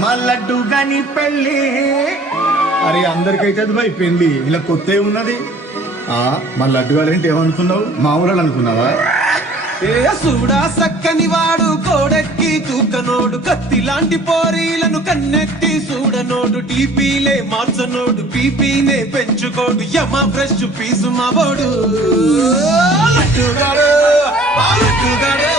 మా లడ్డు గని పెళ్ళి. అరే అందరికైతే అది భయ్ పెళ్ళి, ఇలా కొత్త ఉన్నది. మా లడ్డు గారేంటి ఏమనుకున్నావు, మా ఊరాలు అనుకున్నావా? ఏ సూడా సక్కని వాడు కోడెక్కి తూకనోడు, కత్తి లాంటి పోరీలను కన్నెత్తి చూడనోడు, టీపీలే మార్చనోడు, పీపీనే పెంచుకోడు, యమ ఫ్రెష్ పీసు మా బోడు. లడ్డుగాడు, లడ్డుగాడు.